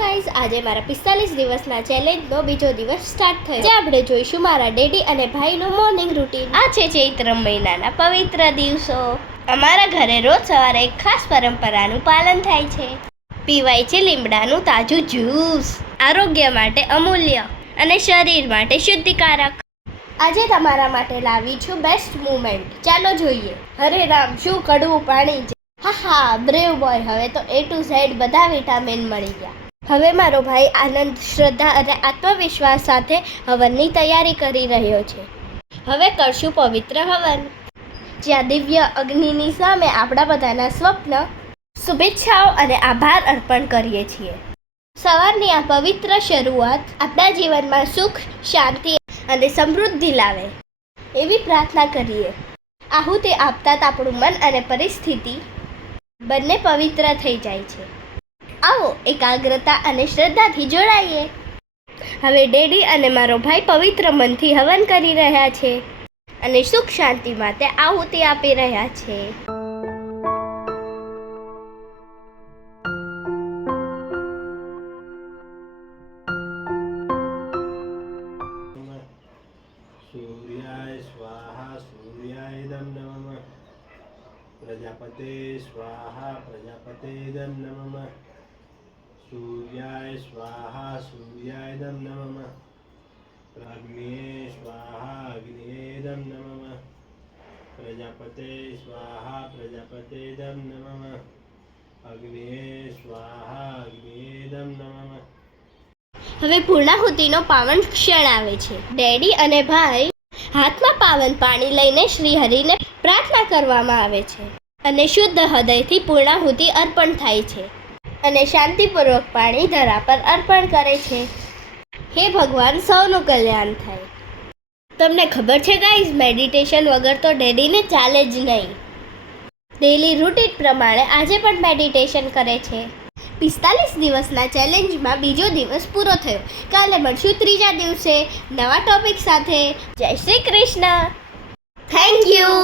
Guys, આજે મારા 45 દિવસના ચેલેન્જનો બીજો દિવસ સ્ટાર્ટ થયો. જે આપણે જોઈશું મારા ડેડી અને ભાઈનું મોર્નિંગ રૂટીન. આ છે ચૈત્ર મહિનાના પવિત્ર દિવસો. અમારા ઘરે રોજ સવારે એક ખાસ પરંપરાનું પાલન થાય છે. પીવાય છે લીમડાનું તાજું જ્યુસ. આરોગ્ય માટે અમૂલ્ય અને શરીર માટે શુદ્ધિકારક. આજે તમારા માટે લાવી છું બેસ્ટ મુમેન્ટ. ચાલો જોઈએ. હરે રામ, શું કડવું પાણી છે. હા, બ્રેવ બોય. હવે તો A to Z બધા વિટામિન મળી ગયા. હવે મારો ભાઈ આનંદ, શ્રદ્ધા અને આત્મવિશ્વાસ સાથે હવનની તૈયારી કરી રહ્યો છે. હવે કરશું પવિત્ર હવન, જ્યાં દિવ્ય અગ્નિની સામે આપણા બધાના સ્વપ્ન, શુભેચ્છાઓ અને આભાર અર્પણ કરીએ છીએ. સવારની આ પવિત્ર શરૂઆત આપણા જીવનમાં સુખ, શાંતિ અને સમૃદ્ધિ લાવે એવી પ્રાર્થના કરીએ. આહુતિ આપતા આપણું મન અને પરિસ્થિતિ બંને પવિત્ર થઈ જાય છે. આવો એકાગ્રતા અને શ્રદ્ધાથી જોડાઈએ. હવે ડેડી અને મારો ભાઈ પવિત્ર મનથી હવન કરી રહ્યા છે અને સુખ શાંતિ માટે આહુતિ આપી રહ્યા છે. सूर्याय स्वाहा सूर्याय नमः प्रजापते स्वाहा प्रजापते नमः सूर्याय स्वाहा सूर्याय नमः अग्निये स्वाहा अग्निये नमः प्रजापते स्वाहा प्रजापते नमः अग्निये स्वाहा अग्निये नमः. હવે પૂર્ણાહુતિનો પાવન ક્ષણ આવે છે. ડેડી અને ભાઈ હાથમાં પાવન પાણી લઈને શ્રી હરિને પ્રાર્થના કરવામાં આવે છે અને શુદ્ધ હૃદયથી પૂર્ણાહુતિ અર્પણ થાય છે અને શાંતિપૂર્વક પાણી ધરા પર અર્પણ કરે છે. હે ભગવાન, સૌનું કલ્યાણ થાય. તમને ખબર છે ગાઈઝ, મેડિટેશન વગર તો ડેડીને ચાલે જ નહીં. ડેલી રૂટીન પ્રમાણે આજે પણ મેડિટેશન કરે છે. 45 દિવસના ચેલેન્જમાં બીજો દિવસ પૂરો થયો. કાલે મળશું ત્રીજા દિવસે નવા ટોપિક સાથે. જય શ્રી કૃષ્ણ. Thank you.